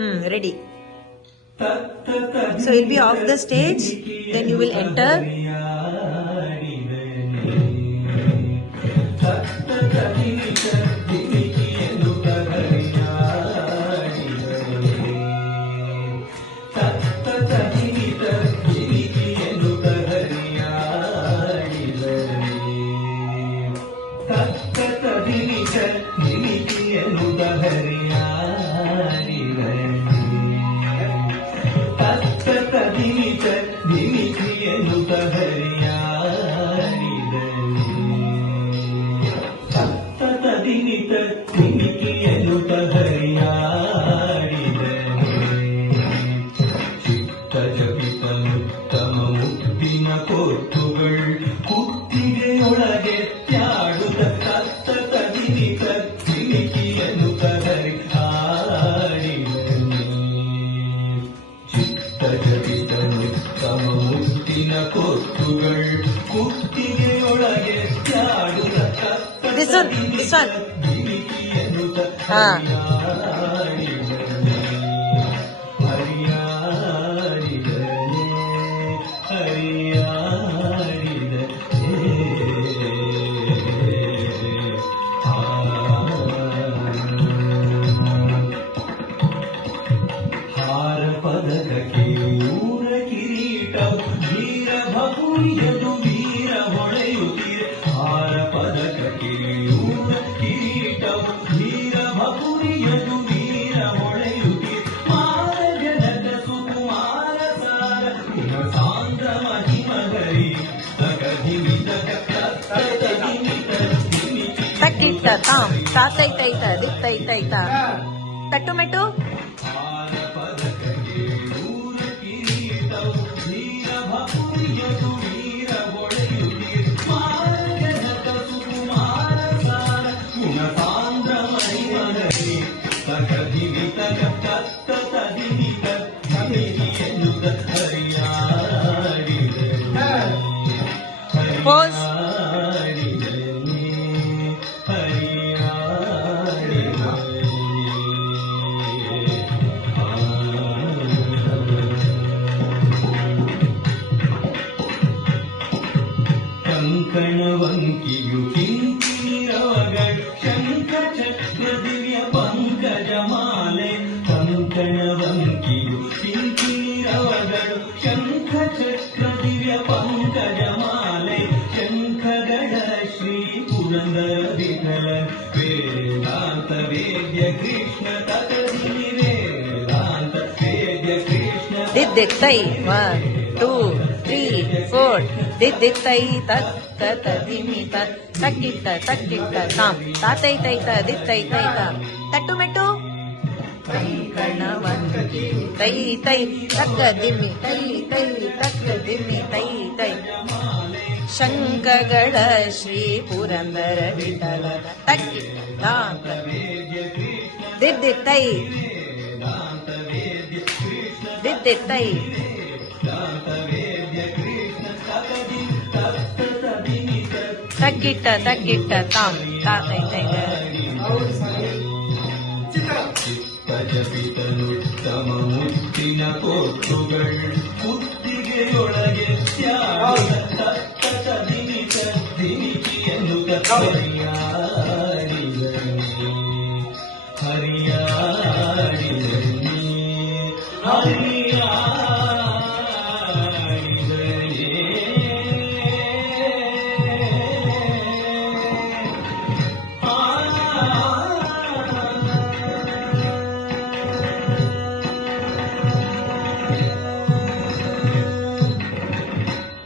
Ready. So you'll be off the stage, then you will enter. This one. Takita tam, tatai taita, dittai taita. Tattu mettu. Pause. ಕಂಕಣವಂಕಿಯು ಕಿಂಕಿರವಗಳು ಶಂಖ ಚಕ್ರ ದಿವ್ಯ ಪಂಕಜಮಾಲೆ ಕಂಕಣವಂಕಿಯು ಕಿಂಕಿರವಗಳು ಶಂಖ ಚಕ್ರ ದಿವ್ಯ ಪಂಕಜಮಾಲೆ ಶಂಖಗಳ ಶ್ರೀ ಪುರಂದರ ವಿಠಲ ವೇದಾಂತ ವೇದ್ಯ ಕೃಷ್ಣ ತಕದಿನಿ ವೇದಾಂತ ವೇದ್ಯ Krishna Dittai 1 2 3 4 Dittai tat tat dimi tat takita tam tatai taita dittai taita tattu mettu kannavanki tai tai takka dimi tai takka dimi tai ಶಂಕಗಳ Shri Purandara Vittala takita dittai Dittai takita tam tatai taita ಚಿತ್ತಜಪಿತನುತ್ತಮ ಮುತ್ತಿನ ಕೋಟುಗಳು ಕುತ್ತಿಗೆಯೊಳಗೆ ದಿನಿಕಿಯನ್ನು ಹರಿಯಾಡಿದನಿ